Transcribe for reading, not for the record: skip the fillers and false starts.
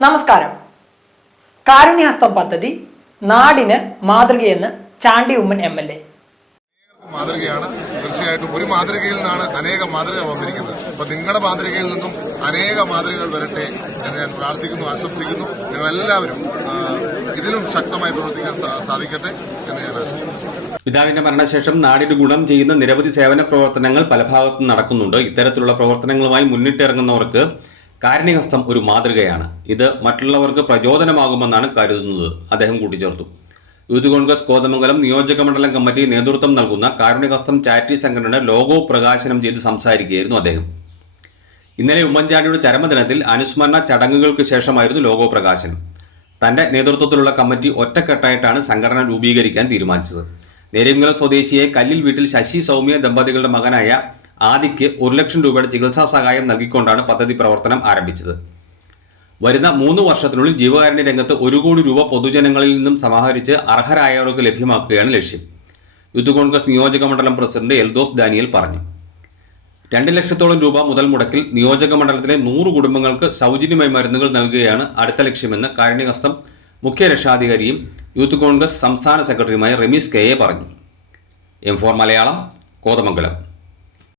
നമസ്കാരം. കാരുണ്യഹസ്തം പദ്ധതി നാടിന് മാതൃകയെന്ന് ചാണ്ടി ഉമ്മൻ MLA. മാതൃകയാണ്. തീർച്ചയായിട്ടും ഒരു മാതൃകയിൽ നിന്നാണ് അനേക മാതൃക വന്നിരിക്കുന്നത്. അപ്പൊ നിങ്ങളുടെ മാതൃകയിൽ നിന്നും അനേക മാതൃകകൾ വരട്ടെ എന്ന് ഞാൻ പ്രാർത്ഥിക്കുന്നു, ആശംസിക്കുന്നു. നിങ്ങളെല്ലാവരും ഇതിലും ശക്തമായി പ്രവർത്തിക്കാൻ സാധിക്കട്ടെ എന്ന് ഞാൻ ആശംസിക്കുന്നു. പിതാവിന്റെ മരണശേഷം നാടിന് ഗുണം ചെയ്യുന്ന നിരവധി സേവന പ്രവർത്തനങ്ങൾ പല ഭാഗത്തും നടക്കുന്നുണ്ട്. ഇത്തരത്തിലുള്ള പ്രവർത്തനങ്ങളുമായി മുന്നിട്ടിറങ്ങുന്നവർക്ക് കാരുണ്യഹസ്തം ഒരു മാതൃകയാണ്. ഇത് മറ്റുള്ളവർക്ക് പ്രചോദനമാകുമെന്നാണ് കരുതുന്നത് അദ്ദേഹം കൂട്ടിച്ചേർത്തു. യൂത്ത് കോൺഗ്രസ് കോതമംഗലം നിയോജക മണ്ഡലം കമ്മിറ്റി നേതൃത്വം നൽകുന്ന കാരുണ്യഹസ്തം ചാരിറ്റി സംഘടനയുടെ ലോഗോ പ്രകാശനം ചെയ്ത് സംസാരിക്കുകയായിരുന്നു അദ്ദേഹം. ഇന്നലെ ഉമ്മൻചാണ്ടിയുടെ ചരമദിനത്തിൽ അനുസ്മരണ ചടങ്ങുകൾക്ക് ശേഷമായിരുന്നു ലോഗോ പ്രകാശനം. തന്റെ നേതൃത്വത്തിലുള്ള കമ്മിറ്റി ഒറ്റക്കെട്ടായിട്ടാണ് സംഘടന രൂപീകരിക്കാൻ തീരുമാനിച്ചത്. നേര്യമംഗലം സ്വദേശിയെ കല്ലിൽ വീട്ടിൽ ശശി സൗമ്യ ദമ്പതികളുടെ മകനായ ആദിക്ക് 1 ലക്ഷം രൂപയുടെ ചികിത്സാ സഹായം നൽകിക്കൊണ്ടാണ് പദ്ധതി പ്രവർത്തനം ആരംഭിച്ചത്. വരുന്ന 3 വർഷത്തിനുള്ളിൽ ജീവകാരുണ്യ രംഗത്ത് 1 കോടി രൂപ പൊതുജനങ്ങളിൽ നിന്നും സമാഹരിച്ച് അർഹരായവർക്ക് ലഭ്യമാക്കുകയാണ് ലക്ഷ്യം. യൂത്ത് കോൺഗ്രസ് നിയോജക മണ്ഡലം പ്രസിഡന്റ് എൽദോസ് ദാനിയേൽ പറഞ്ഞു. 2 ലക്ഷത്തോളം രൂപ മുതൽ മുടക്കിൽ നിയോജക മണ്ഡലത്തിലെ 100 കുടുംബങ്ങൾക്ക് സൗജന്യമായി മരുന്നുകൾ നൽകുകയാണ് അടുത്ത ലക്ഷ്യമെന്ന് കാരുണ്യഹസ്തം മുഖ്യ രക്ഷാധികാരിയും യൂത്ത് കോൺഗ്രസ് സംസ്ഥാന സെക്രട്ടറിയുമായ റമീസ് KA പറഞ്ഞു. M4 മലയാളം, കോതമംഗലം.